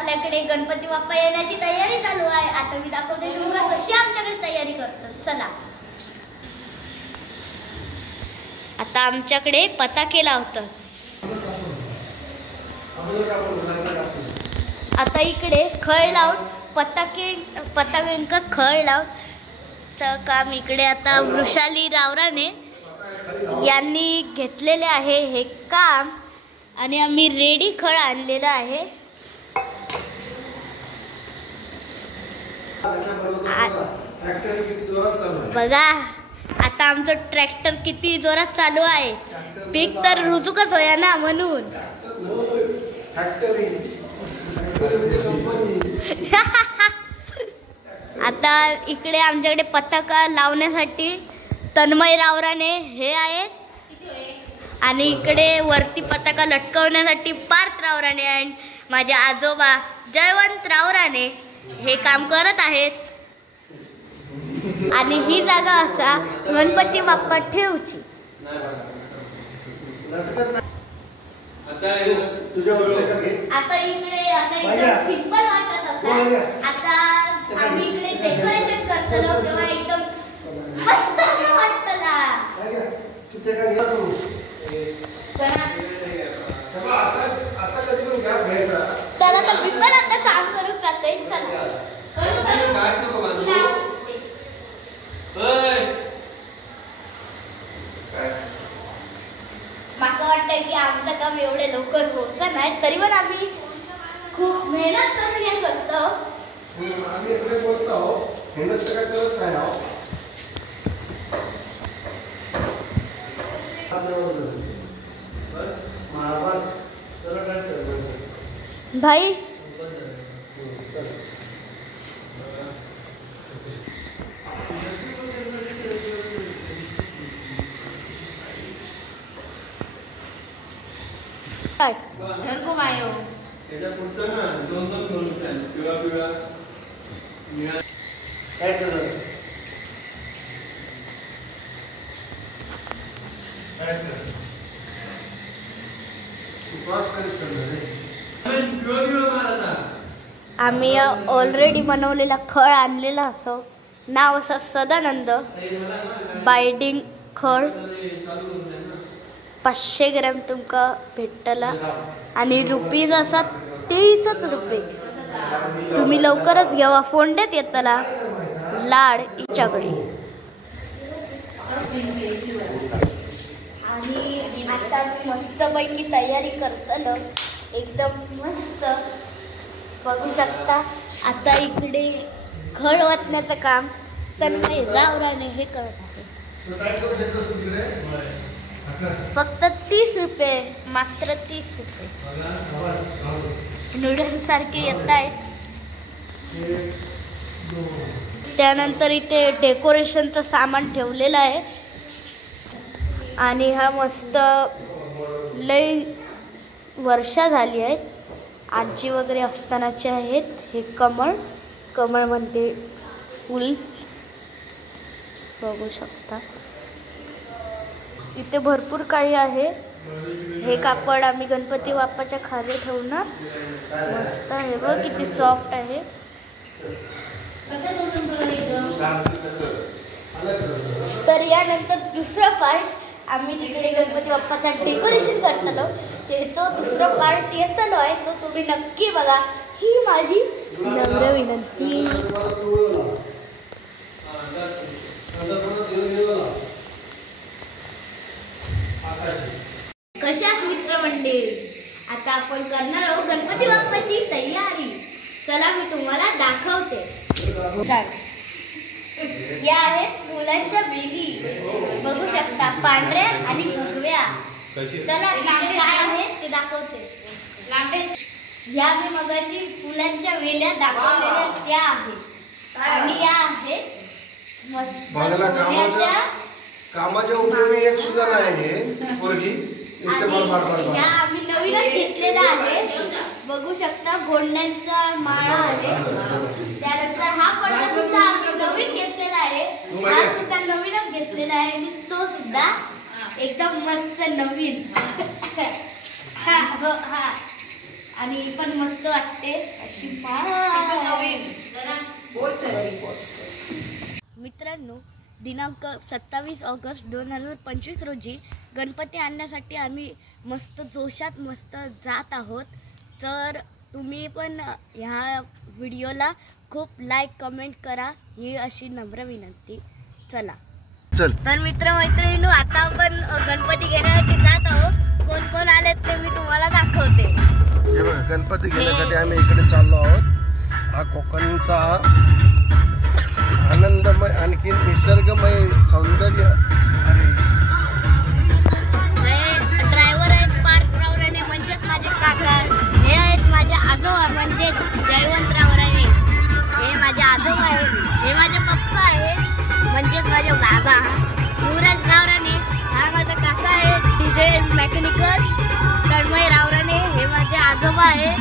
आपल्याकडे गणपती बाप्पा येण्याची तयारी चालू आहे। आता मी दाखवते तुम्हाला कशी आमच्याकडे तयारी करतात। चला आता आमच्याकडे पताके लावतात। आता इकडे खळ लावून पताक्यांका खळ लावून काम इकडे आता वृषाली रावराने यांनी घेतलेले आहे हे काम आणि आम्ही रेडी खळ आणलेला आहे। बघा आता आमचं ट्रॅक्टर किती जोरात चालू आहे। पीक तर रुजुकच होया ना म्हणून आता इकडे आमच्याकडे पताका लावण्यासाठी तन्मय रावराने हे आहेत आणि इकडे वरती पताका लटकवण्यासाठी पार्थ रावराने आणि माझे आजोबा जयवंत रावराने हे काम करत आहेत। आणि ही जागा असा गणपती बाप्पा ठेवची। आता इकडे असं एकदम सिंपल वाटत असा। आता आम्ही इकडे डेकोरेशन करतलो तेव्हा एकदम मस्त असं वाटतला। तर आता मी पण आता काम करू जाते। चला मला वाटतं की आमचं काम एवढे लवकर होत नाही, तरी पण आम्ही खूप मेहनत करून हे करतो। भाई घर को मायो त्याच्या पुढचं ना दोन पिवळा पिवळा निळा काय कलर आम्ही ऑलरेडी बनवलेला खळ आणलेला असो। नाव असं सदानंद बाइंडिंग खळ 500 ग्रॅम तुमका भेटला आणि रुपीज असा 23 रुपये। तुम्ही लवकरच घ्यावा, फोंडेत येतला लाड इच्याकडे। आणि आता मस्त पैकी तयारी करतलो एकदम मस्त बघू शकता। आता इकडे खळ वाटण्याचं काम तन्मय रावराने हे करत आहे। फक्त 30 रुपये, मात्र 30 रुपये नूडल्स सारखे येत आहेत। त्यानंतर इथे डेकोरेशनचं सामान ठेवलेलं आहे आणि हा मस्त लय वर्षा झाली आहेत, आजी वगैरे असतानाचे आहेत। हे कमळ मध्ये फुल बघू शकता। इथे भरपूर काही आहे। हे कापड आम्ही गणपती बाप्पाच्या खाली ठेवणार। मस्त आहे बघ किती सॉफ्ट आहे। तर यानंतर दुसरा पार्ट आम्ही तिकडे गणपती बाप्पाचा डेकोरेशन करतलो त्याचं दुसरं पार्ट येतलो आहे, तो तुम्ही नक्की बघा। ही माझी नम्र विनंती। कशात मित्रमंडळी, आता आपण करणार आहोत गणपती बाप्पाची तयारी। चला मी तुम्हाला दाखवते। या आहेत फुलांच्या वेली बघू शकता, पांढऱ्या आणि भगव्या। चला इथे काय आहे ते दाखवते। या मी मगाशी फुलांच्या वेल्या दाखवलेल्या त्या आहेत आणि या आहेत मस्त कामाच्या उपयोगी एक सुद्धा नाही पोरगी। या आम्ही नवीनच घेतलेला आहे बघू शकता, गोंड्यांचा माळा आहे। त्यानंतर हा पडदा सुद्धा आम्ही नवीन घेतलेला आहे, हा सुद्धा नवीनच घेतलेला आहे आणि तो सुद्धा एकदम मस्त नवीन। हा आणि पण मस्त वाटते अशी मित्रांनो, दिनांक 27 ऑगस्ट 2025 रोजी गणपती आणण्यासाठी आम्ही मस्त जोशात मस्त जात आहोत. तर तुम्ही पण ह्या व्हिडिओला खूप लाईक कमेंट करा ही अशी नम्र विनंती. चला तर मित्रमैत्रिणींनो, आता आपण गणपती घेण्यासाठी जात आहोत. कोण कोण आलेत ते मी तुम्हाला दाखवते. हे बघा, गणपती घेण्यासाठी आम्ही इकडे चाललो आहोत. हा कोकणचा आनंदमय आणखी निसर्गमय सौंदर्य. ड्रायव्हर आहेत पार्थ रावराणे म्हणजेच माझे काका. हे आहेत माझे आजोबा म्हणजे जयवंत रावराणे. हे माझे आजोबा आहेत. हे माझे पप्पा आहेत म्हणजेच माझे बाबा युवराज रावराणे. हा माझा काका आहे डीजे मेकॅनिकल तन्मय रावराणे. हे माझे आजोबा आहेत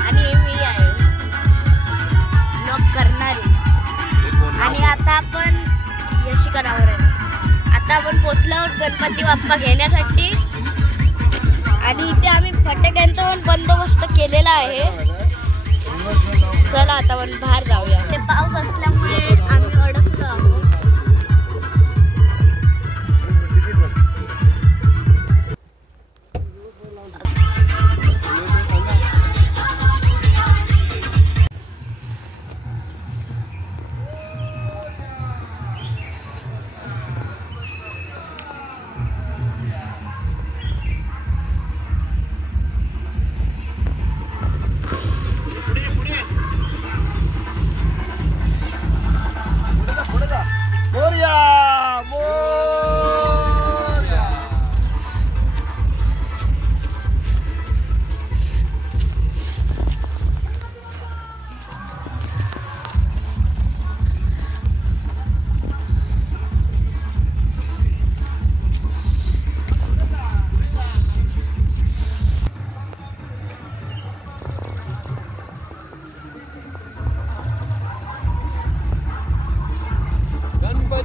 आणि हे मी आहे ब्लॉग करणारी. आणि आता आपण यशिका रावराणे. आता आपण पोचलो गणपती बाप्पा घेण्यासाठी आणि इथे आम्ही फटाक्यांचा पण बंदोबस्त केलेला आहे. चला आता आपण बाहेर जाऊया. ते पाऊस असल्यामुळे आम्ही अडकलो आहोत.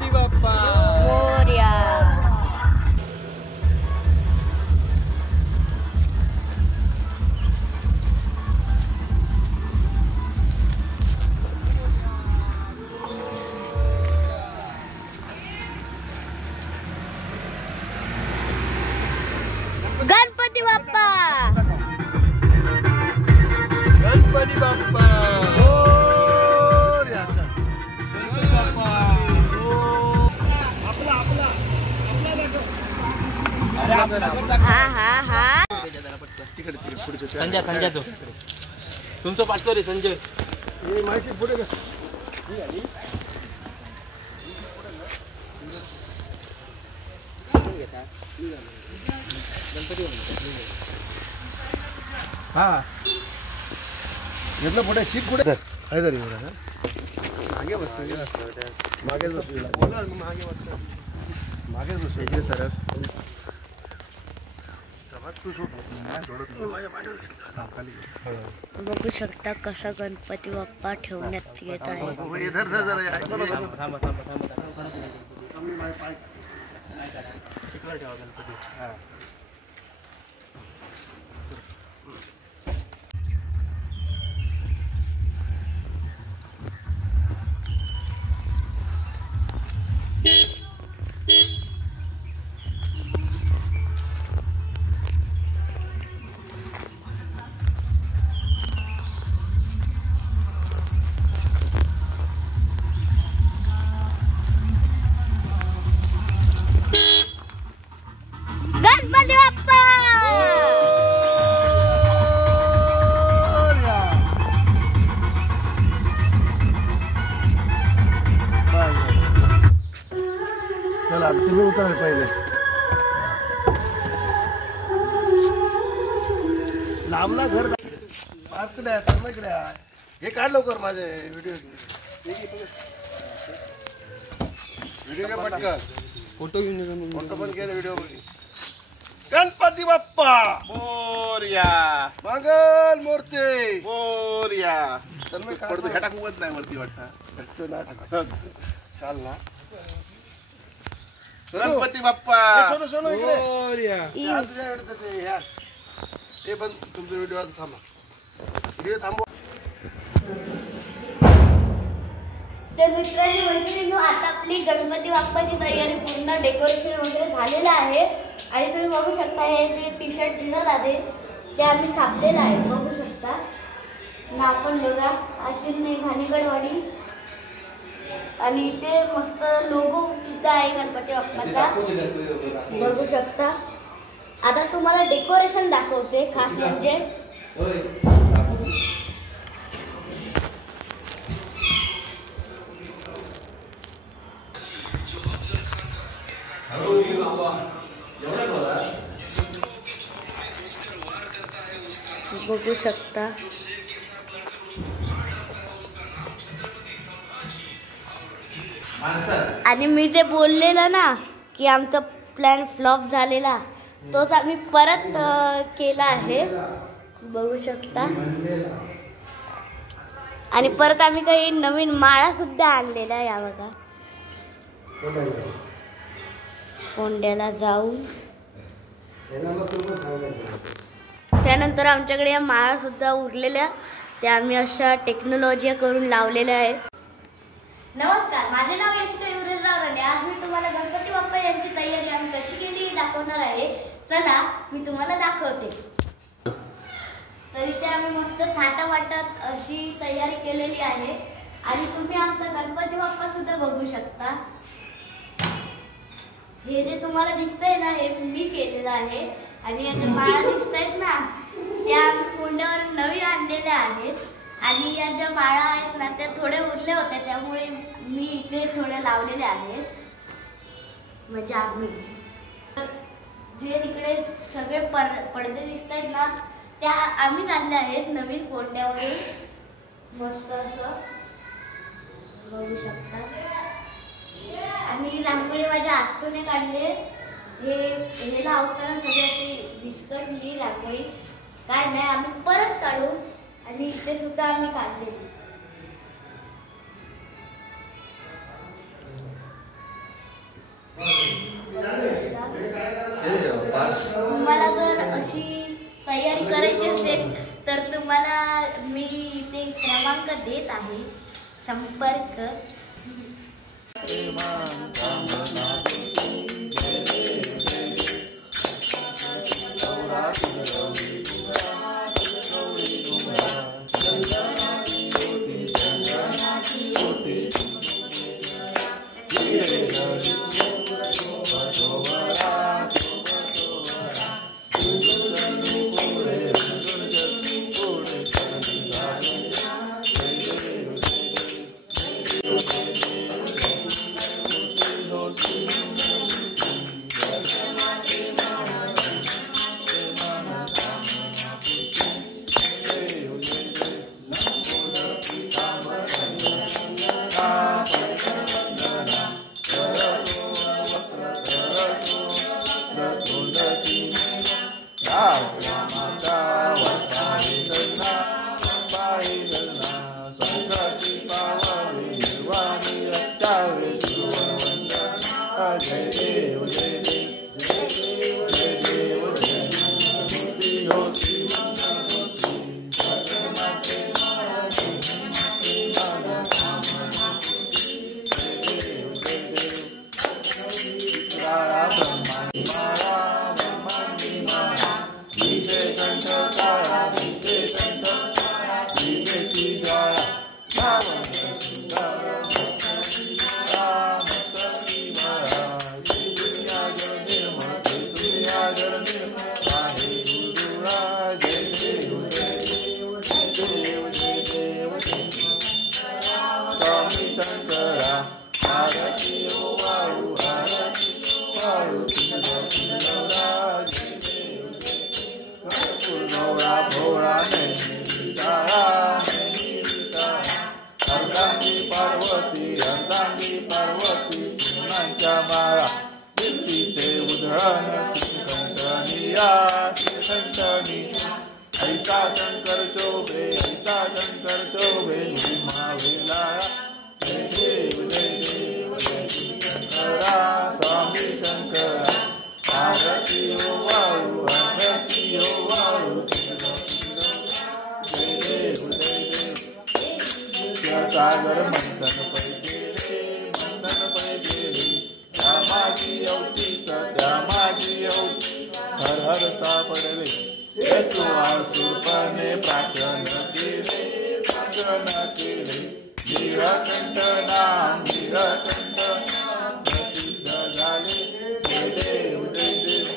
गणपती बाप्पा, गणपती बाप्पा, हा हा हा संजय संजय तो तुमचं पाठतो रे संजय. माहिती पुढे हा घेतलं पुढे सीट पुढे हैदरी मागे बस मागे मागे सर बघू शकता कसा गणपती बाप्पा ठेवण्यात येत आहे. गणपती बाप्पा, चला तुम्ही उतरा पहिले. लांबला घर कडे आहे. हे काढ लवकर माझे व्हिडिओ पटकन फोटो घेऊन फोटो पण घे व्हिडिओ. गणपती बाप्पा मोरया, मंगल मूर्ती मोरया. तर मी पडतो घाटा कुवत नाही वरती वाटतं. चाल ना गणपती बाप्पा सोनू सोनू इकडे मोरया. ते पण तुमचा व्हिडिओ थांबा, व्हिडिओ थांबवा. तर मित्रांनी मैत्रिणींनो, आता आपली गणपती बाप्पाची तयारी पूर्ण डेकोरेशन वगैरे झालेलं आहे. आणि तुम्ही बघू शकता हे जे टी शर्ट दिसत आहे ते आम्ही छापलेलं आहे, बघू शकता ना आपण. बघा अशी घाणेगडवाडी आणि इथे मस्त लोगो सुद्धा आहे गणपती बाप्पाचा, बघू शकता. आता तुम्हाला डेकोरेशन दाखवते, खास म्हणजे बघू शकता. आणि मी जे बोललेलं ना की आमचा प्लॅन फ्लॉप झालेला, तोच आम्ही परत केला आहे, बघू शकता. आणि परत आम्ही काही नवीन माळा सुद्धा आणलेला आहे, या बघा. कोंड्याला जाऊ. त्यानंतर आमच्याकडे या माळा सुद्धा उरलेल्या, त्या आम्ही अशा टेक्नॉलॉजी करून लावलेल्या आहे. नमस्कार, माझे नाव यशिका युवराजराव राणे. आज मी तुम्हाला गणपती बाप्पा यांची तयारी आम्ही कशी केली दाखवणार आहे. चला मी तुम्हाला दाखवते. तर इथे आम्ही मस्त थाटामाटात अशी तयारी केलेली आहे. आणि तुम्ही आमचा गणपती बाप्पा सुद्धा बघू शकता. हे जे तुम्हाला दिसतंय ना, हे मी केलेलं आहे. आणि या ज्या माळा दिसतायत ना, त्या आम्ही कोंड्यावर नवीन आणलेल्या आहेत. आणि या ज्या माळा आहेत ना, त्या थोड्या उरल्या होत्या, त्यामुळे मी इथे थोड्या लावलेल्या आहेत. म्हणजे आम्ही जे तिकडे सगळे पडदे दिसत आहेत ना, त्या आम्हीच आणले आहेत नवीन कोंड्यावरून. मस्त असं बघू शकता. आणि रांगोळी माझ्या आतूने काढले. हे लावताना सगळी अशी विस्कटली रांगोळी, काय नाही आम्ही परत काढू. आणि इथे सुद्धा आम्ही काढले. तुम्हाला जर अशी तयारी करायची असेल तर तुम्हाला मी इथे क्रमांक देत आहे, संपर्क. शंकर चोबे महावेला स्वामी शंकरा आरती हो वाळू सागर मंथन पैकेले त्या माझी अवतीच त्या माझी अवती हर हर सापडले तू आसुपणे प्रार्थन केले नीलकंठ नाम नीलकंठ नाम प्रसिद्ध झाले जय देव जय देव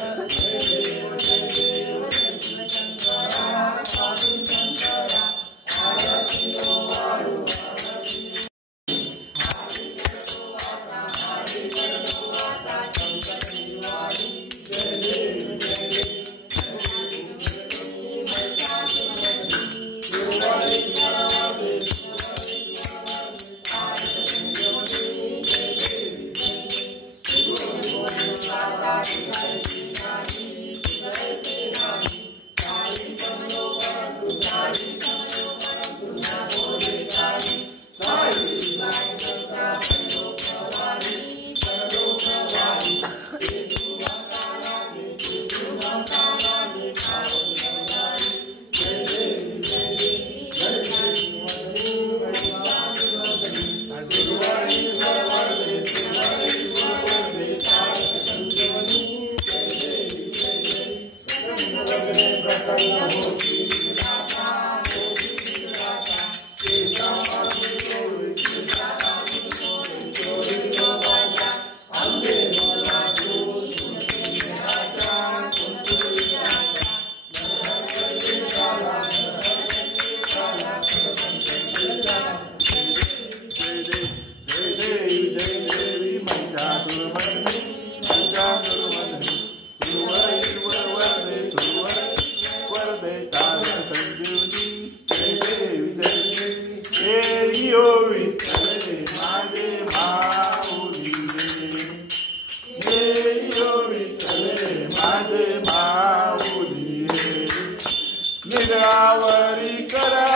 निरावरी करा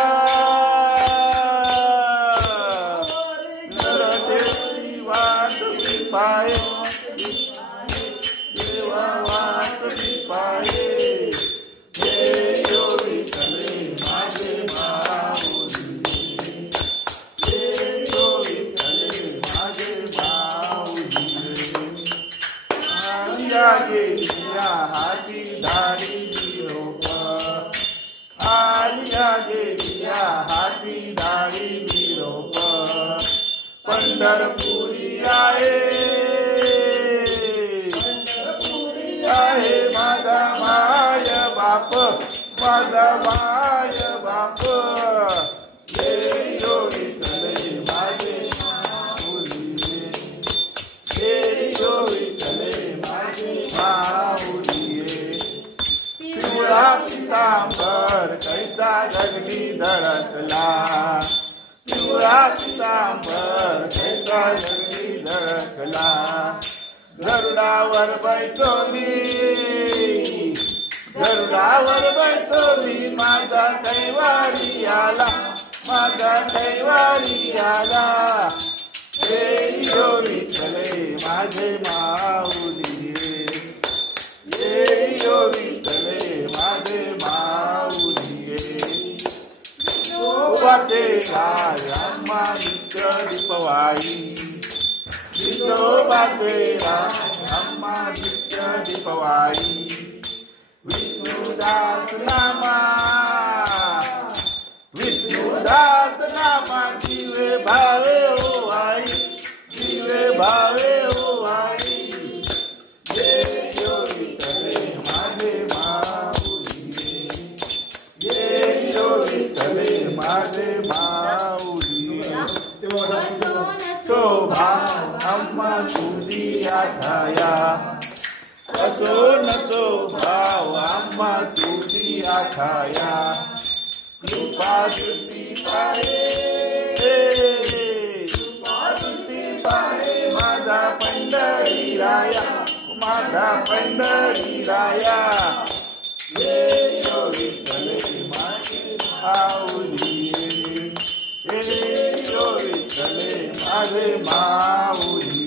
नरदेवी वाट पाये देवा वाट पाये योगी चले माझे माऊली योगी चले माझे माऊली आगे या हाती धाडी आलिया गेलिया हाती धाडी निरोप पंढरपुरी आहे माझा माय बाप माझा माय बाप योगी चले माझे माऊली योगी चले माझे माऊली पिवळा पितांबर कैसा जगली धडकला पिवळा पितांबर कैसा जगली धडकला गरुडावर बैसोली माझा कैवारी आला माझा कैवारी आला हे योगी चले माझे माऊली ये योगी चले माझे माऊली तेरा रामा मित्र दीपवाई विठोबा तेरा रामा मित्र दीपवाई विष्णुदास नामा जीवे भावे हो आई जीवे भावे हो आई योगी चले माझे माऊली योगी चले माझे माऊली शोभा अम्मा तुझी आठाया असो नसो भाव अम्मा तुझी आठाया कृपा दृष्टी पाहे माझा पंढरी राया माझा पंढरी राया ये योगी चले माझे माऊली ये योगी चले माझे माऊली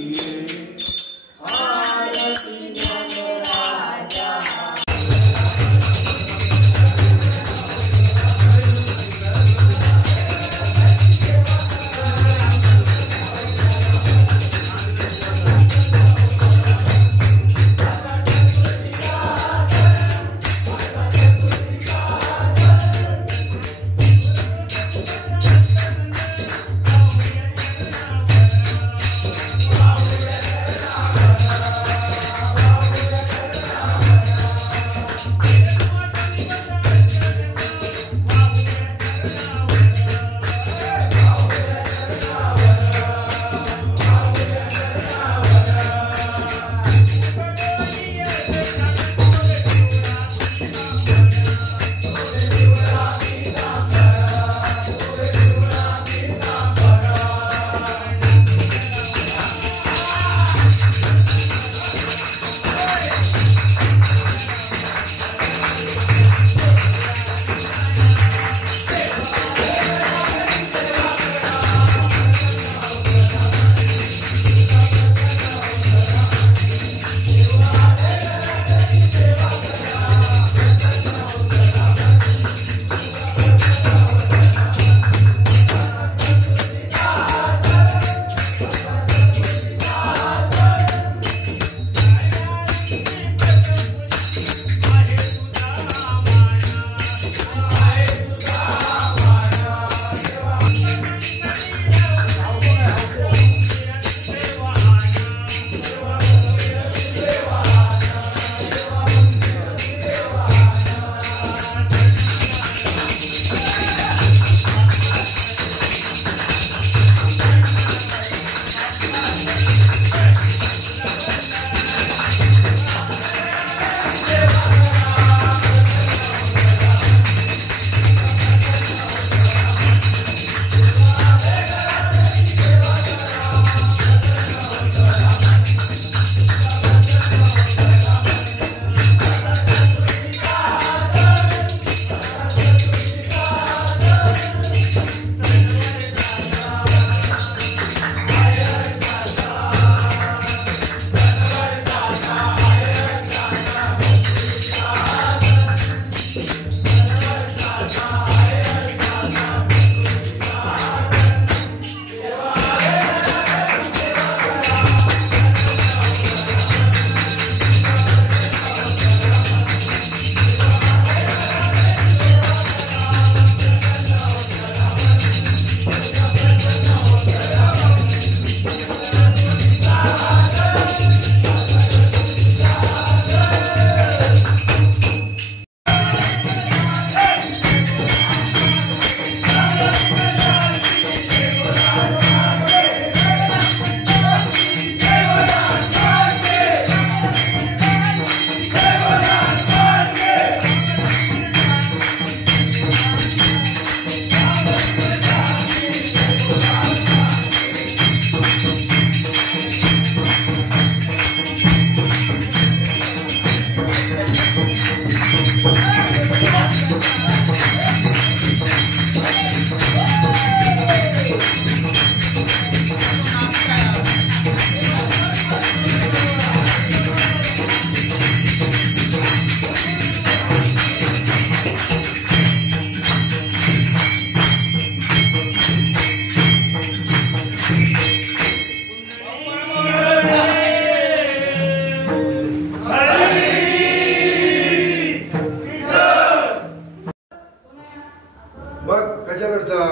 कशाकडचा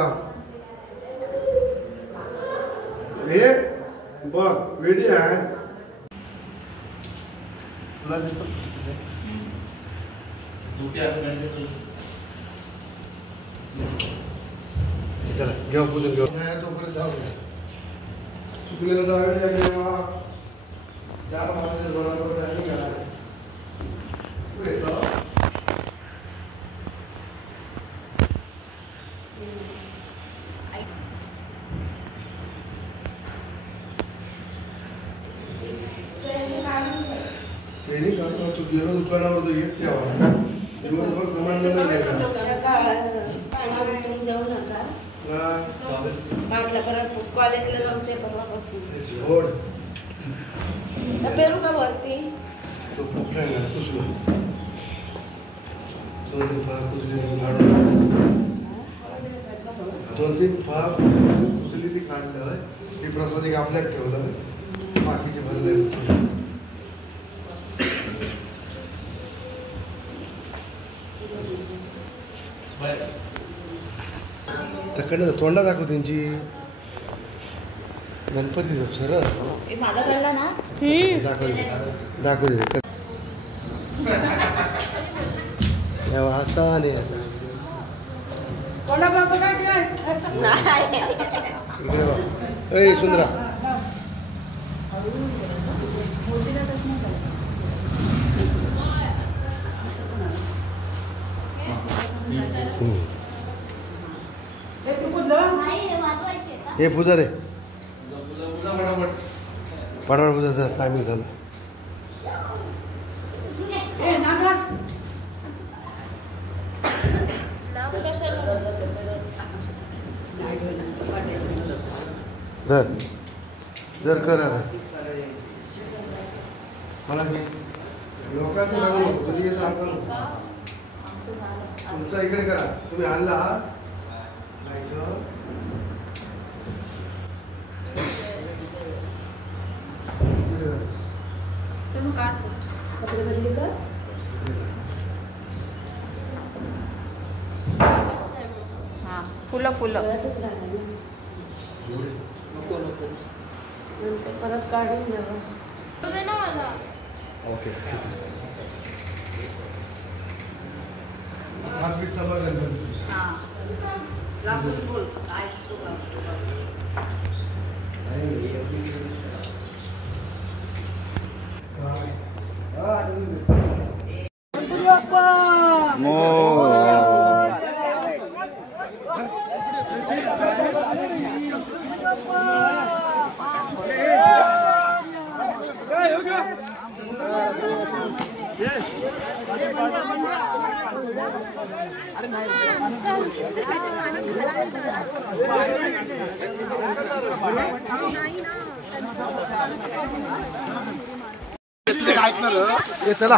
हे बघ वेडी आहे तुला दिसत चला घेऊ पुजून घेऊ नाही तोपर्यंत जाऊ चुकलेला जाऊया 4 महिने बरोबर आहे का ट्रेनिंग करतो तू गेलो दुकानावर तो येत तेव्हा दिवसभर सामान नाही जाऊ नका कॉलेजला जाऊचे परवापासून पेरू का वरती तो खूप ट्राय झाला पुसलो दोन तीन फार पुसली ती काढलं ती प्रसाद एक आपल्यात ठेवलं बाकीचे भरले तकडनं तोंडा दाखव त्यांची गणपती सर माझा कळला ना दाखव दे असा आणि असा इकडे बा ऐ सुंदरा हे पूजा रे पडाळ पूजाचा टायमिंग झालं धर जर कर आता मला लोकांचं लागू कधी येतं आपण तुमचा इकडे करा तुम्ही आणला फुलं फुलं परत काढून द्यावं ओके हातबीट चालू गणपती चला